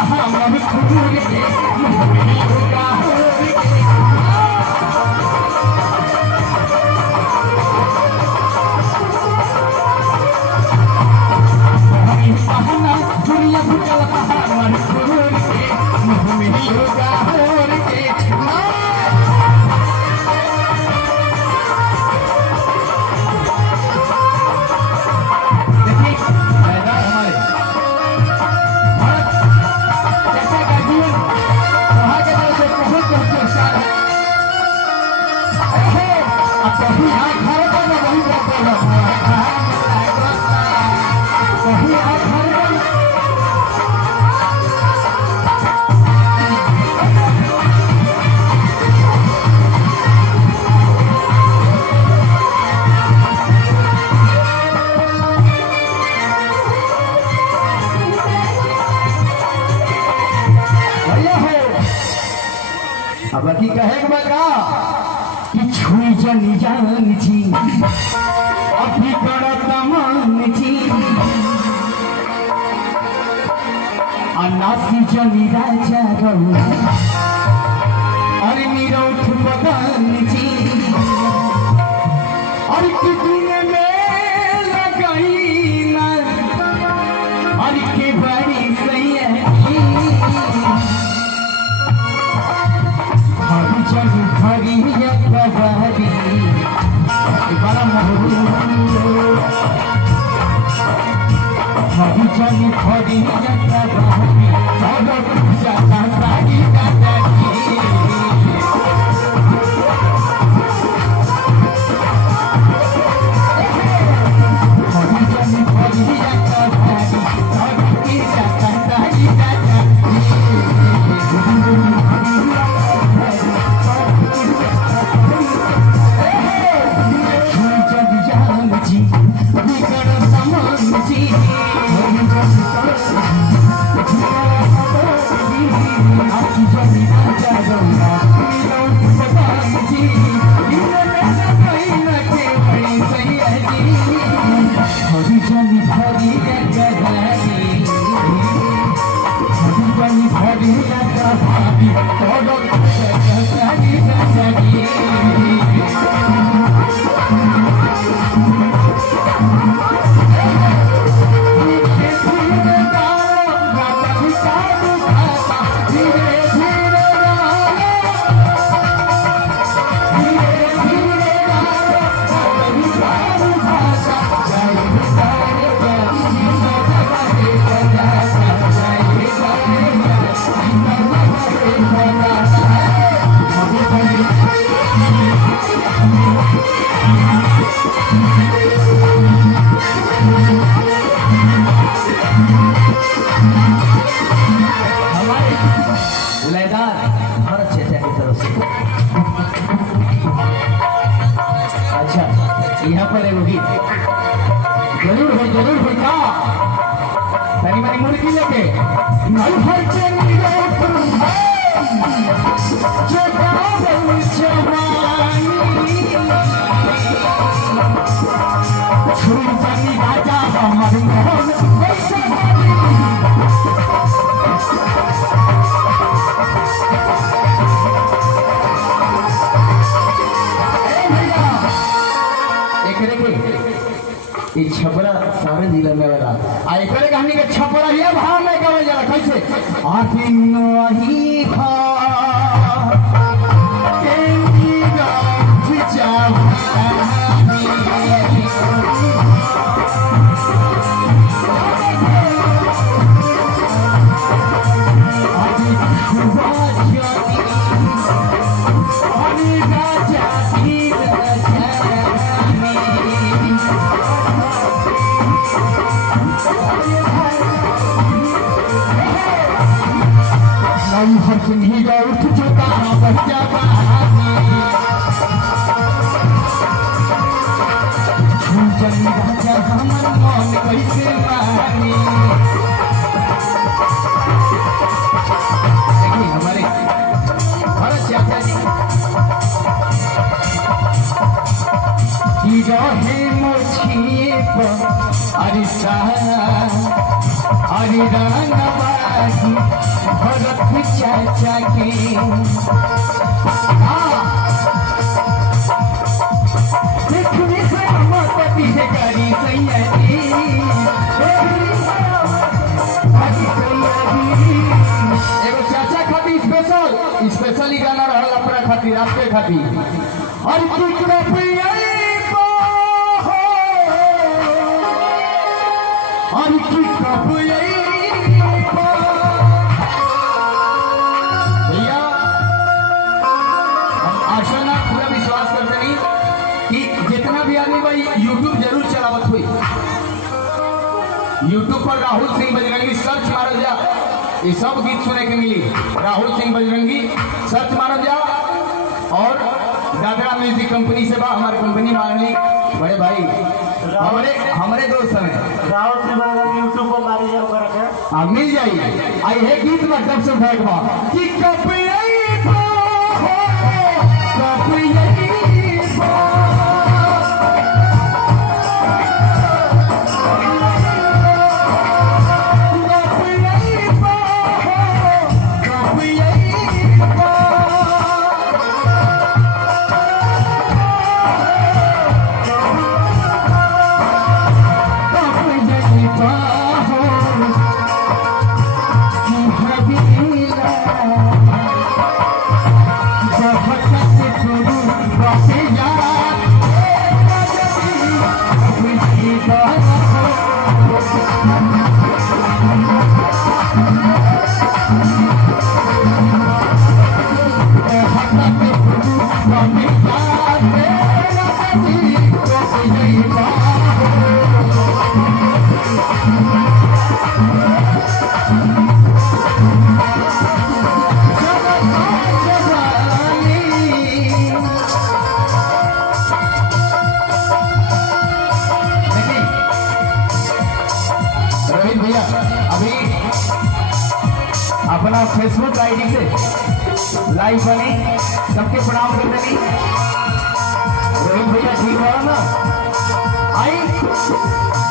हमर खूर के मेरी होगा दुनिया भूल हमर खूर के मेरी होगा बाकी कहे बता कि छुई जनी जान जी अभी करत मन जी अनासी जनी राजा रऊ अरे निरौठ बदन जी और कितने में लगाई ना और के बड़ी सही यहाँ पर एगो गीत जरूर हो का तनी मनी मुर्गी लेके नल भर चली जो गावल जवानी छुई जानी राजा हमर मोहन वैसे छपरा सारे जिला में वाला आ एकरे कहानी के छपरा ये भाव में गावल जाला कैसे आदिन वही खा केनी गाछ जावानी आदि खुबा जानी आदि राजा की हर सिंही का उठ चुका बच्चा राजा हमर मन कैसे मानी देखिए हमारे भरत चाचा जी रहे मोछिए पर अरे रंगबाजी चाचा के देखने से पति है करी सैया जी एगो चाचा खातिर स्पेशल ही गाना रहल अपना खातिर आपके खातिर और भैया हम आशा ना पूरा विश्वास करते नहीं कि जितना भी आदमी भाई यूट्यूब जरूर चलावत हुई यूट्यूब पर राहुल सिंह बजरंगी सर्च मारल जा ये सब गीत सुने के मिली राहुल सिंह बजरंगी सर्च मारल जा और दादरा म्यूजिक कंपनी से बा हमारी कंपनी मारनी बड़े भाई हमारे दोस्त हैं राहुल सिंह बजरंगी यूट्यूब पर मारी जाओ मिल जाइए आई है गीत में कब से फेंक बा कि अपना फेसबुक आईडी से लाइव बने सबके प्रणाम कर देनी रोहित भैया ठीक हो ना आई